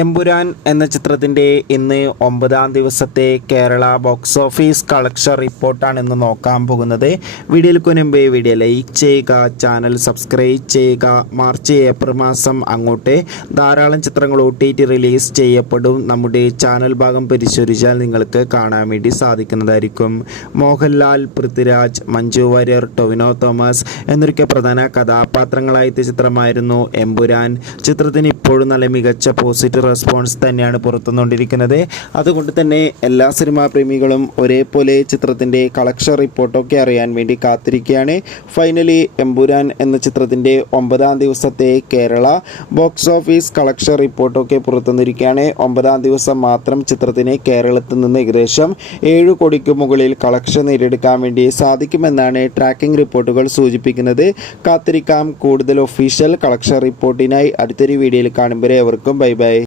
എമ്പുരാൻ എന്ന ചിത്രത്തിൻ്റെ ഇന്ന് 9-ാം ദിവസത്തെ കേരള ബോക്സ് ഓഫീസ് കളക്ഷൻ റിപ്പോർട്ടാണ് ഇന്ന് നോക്കാൻ പോകുന്നത്. വീഡിയോയ്ക്ക് മുൻപ് വീഡിയോ ലൈക്ക് ചെയ്യുക, ചാനൽ സബ്സ്ക്രൈബ് ചെയ്യുക. മാർച്ച് ഏപ്രിൽ മാസം അങ്ങോട്ട് ധാരാളം ചിത്രങ്ങൾ OTT റിലീസ് ചെയ്യപ്പെടും. നമ്മുടെ ചാനൽ ഭാഗം പരിശോധിച്ചാൽ നിങ്ങൾക്ക് കാണാൻ വേണ്ടി സാധിക്കുന്നതായിരിക്കും. മോഹൻലാൽ, പൃഥ്വിരാജ്, മഞ്ജു വാര്യർ, ടൊവിനോ തോമസ് എന്നൊക്കെ പ്രധാന കഥാപാത്രങ്ങളായ ചിത്രമായിരുന്നു എമ്പുരാൻ. ചിത്രത്തിന് ഇപ്പോഴും നല്ല മികച്ച പോസിറ്റീവ് റെസ്പോൺസ് തന്നെയാണ് പുറത്തുകൊണ്ടിരിക്കുന്നത്. അതുകൊണ്ട് തന്നെ എല്ലാ സിനിമാ പ്രേമികളും ഒരേപോലെ ചിത്രത്തിൻ്റെ കളക്ഷൻ റിപ്പോർട്ടൊക്കെ അറിയാൻ വേണ്ടി കാത്തിരിക്കുകയാണ്. ഫൈനലി എമ്പുരാൻ എന്ന ചിത്രത്തിൻ്റെ 9-ാം ദിവസത്തെ കേരള ബോക്സ് ഓഫീസ് കളക്ഷൻ റിപ്പോർട്ടൊക്കെ പുറത്തുവന്നിരിക്കുകയാണ്. 9-ാം ദിവസം മാത്രം ചിത്രത്തിന് കേരളത്തിൽ നിന്ന് ഏകദേശം 7 കോടിക്ക് മുകളിൽ കളക്ഷൻ നേടിയെടുക്കാൻ വേണ്ടി സാധിക്കുമെന്നാണ് ട്രാക്കിംഗ് റിപ്പോർട്ടുകൾ സൂചിപ്പിക്കുന്നത്. കാത്തിരിക്കാം കൂടുതൽ ഒഫീഷ്യൽ കളക്ഷൻ റിപ്പോർട്ടിനായി. അടുത്തൊരു വീഡിയോയിൽ കാണുമ്പോൾ ഏവർക്കും ബൈ ബൈ.